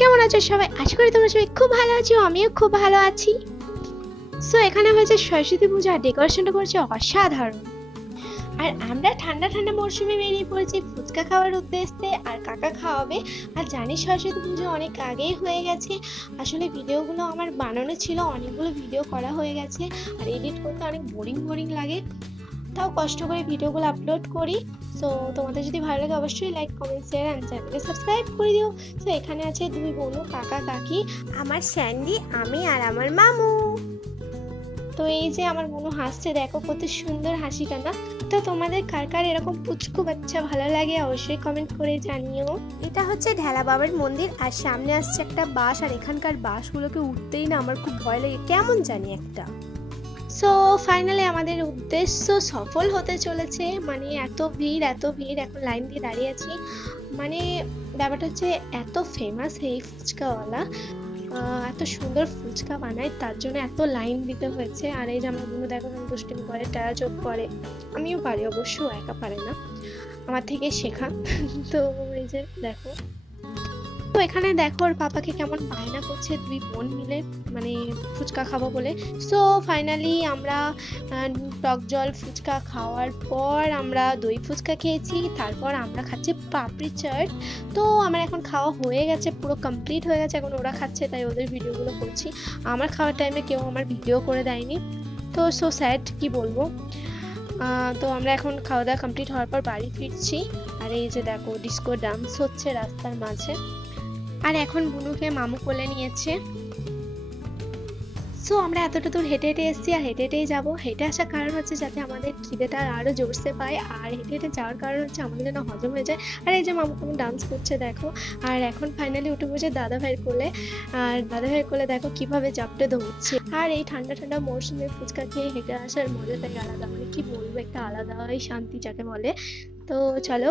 কেমন আছো সবাই? আশা করি তোমরা সবাই খুব ভালো আছো, আমিও খুব ভালো আছি। সো এখানে হয়েছে সরস্বতী পূজা, ডেকোরেশনটা করেছে অসাধারণ। আর আমরা ঠান্ডা ঠান্ডা মরশুমে বেরিয়ে পড়েছি ফুচকা খাওয়ার উদ্দেশ্যে, আর কাকা খাওয়াবে। আর জানি সরস্বতী পুজো অনেক আগেই হয়ে গেছে, আসলে ভিডিওগুলো আমার বানানো ছিল, অনেকগুলো ভিডিও করা হয়ে গেছে, আর এডিট করতে অনেক বোরিং লাগে, তাও কষ্ট করে ভিডিওগুলো আপলোড করি। সো তোমাদের যদি ভালো লাগে অবশ্যই লাইক, কমেন্ট, শেয়ার অ্যান্ড চ্যানেলকে সাবস্ক্রাইব করে দিও। সো এখানে আছে দুই বোনু, কাকা কাকি, আমার স্যান্ডি, আমি আর আমার মামু। তো এই যে আমার বোনু হাসছে, দেখো কত সুন্দর হাসিটা না? তো তোমাদের কার কার এরকম পুচকু বাচ্চা ভালো লাগে অবশ্যই কমেন্ট করে জানিও। এটা হচ্ছে ঢেলা বাবার মন্দির, আর সামনে আসছে একটা বাস, আর এখানকার বাসগুলোকে উঠতেই না আমার খুব ভয় লাগে, কেমন জানি একটা। সো ফাইনালি আমাদের উদ্দেশ্য সফল হতে চলেছে, মানে এত ভিড় এখন লাইন দিয়ে দাঁড়িয়ে আছি। মানে ব্যাপারটা হচ্ছে এত ফেমাস এই ফুচকাওয়ালা, এত সুন্দর ফুচকা বানায়, তার জন্য এত লাইন দিতে হয়েছে। আর এই যে আমার বন্ধু দেখো দুষ্টুমি করে, টায়া চোখ করে, আমিও পারি অবশ্য, একা পারে না, আমার থেকে শেখা। তো এই যে দেখো, তো এখানে দেখো ওর পাপাকে কেমন বায়না করছে, দুই বোন মিলে মানে ফুচকা খাবো বলে। সো ফাইনালি আমরা টক জল ফুচকা খাওয়ার পর আমরা দই ফুচকা খেয়েছি, তারপর আমরা খাচ্ছি পাপড়ি চাট। তো আমার এখন খাওয়া হয়ে গেছে, পুরো কমপ্লিট হয়ে গেছে, এখন ওরা খাচ্ছে তাই ওদের ভিডিওগুলো করছি। আমার খাওয়ার টাইমে কেউ আমার ভিডিও করে দেয়নি, তো সো স্যাড, কি বলবো। তো আমরা এখন খাওয়া দাওয়া কমপ্লিট হওয়ার পর বাড়ি ফিরছি। আর এই যে দেখো ডিস্কো ডান্স হচ্ছে রাস্তার মাঝে, আর এখন বুনুকে মামু কোলে নিয়েছে। সো আমরা এতটা দূর হেঁটে এসেছি, আর হেঁটেই যাবো। হেঁটে আসার কারণ হচ্ছে যাতে আমাদের খিদেটা আরো জোরসে পায়, আর হেঁটে যাওয়ার কারণ হচ্ছে আমাদের যেন হজম হয়ে যায়। আর এই যে মামু কেমন ডান্স করছে দেখো। আর এখন ফাইনালি উঠে বসে দাদা ভাইয়ের কোলে, আর দাদা ভাইয়ের কোলে দেখো কিভাবে জাপটে ধরছে। আর এই ঠান্ডা ঠান্ডা মৌসুমে ফুচকা খেয়ে হেঁটে আসার মজাটাই আলাদা, মানে কি বলবো, একটা আলাদাই শান্তি যাকে বলে। তো চলো।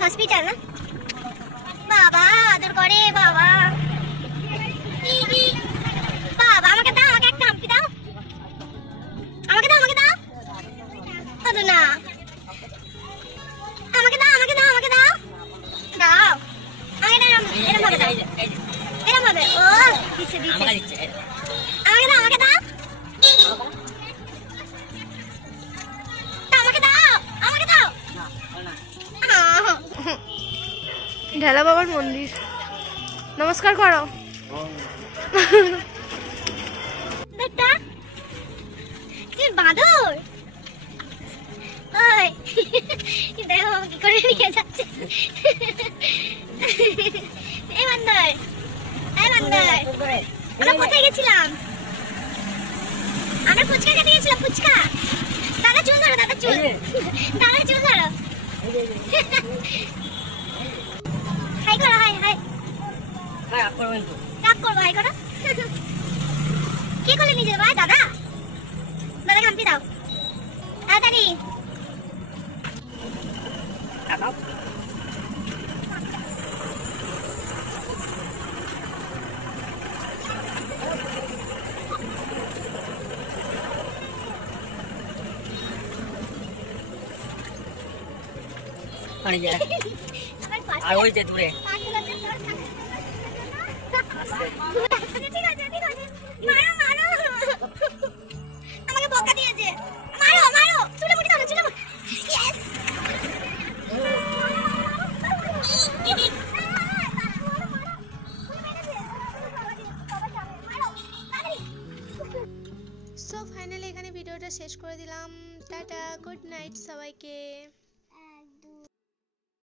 হসপিটাল না বাবা, আদর করে বাবা। বাবা আমাকে দাও, আমাকে একটা হাম্পি দাও, আমাকে দাও আদর না, আমাকে দাও দাও, আমাকে দাও এরম ভাবে দাও, এরম ভাবে। ও দিচ্ছে আমাকে দাও ঢেলা বাবার মন্দির, নমস্কার করো। বাঁদর দেখো কি করে নিয়ে যাচ্ছে। এই বান্দর, আমরা কোথায় গেছিলাম? আমরা ফুচকা খেতে গেছিলাম, ফুচকা। দাদা চুল ধরো, দাদা চুল ধরো। হাই করো, হাই রাগ করবো, হাই করো। কি করলে নিজে ভাই? দাদা হাম্পি দাও তাড়াতাড়ি। আর ওই যে দূরে আমাকে বকা দিয়েছে, মারো চুলে মুটি দাও, চুলে ইয়েস। সো ফাইনালি এখানে ভিডিওটা শেষ করে দিলাম। টাটা, গুড নাইট সবাইকে।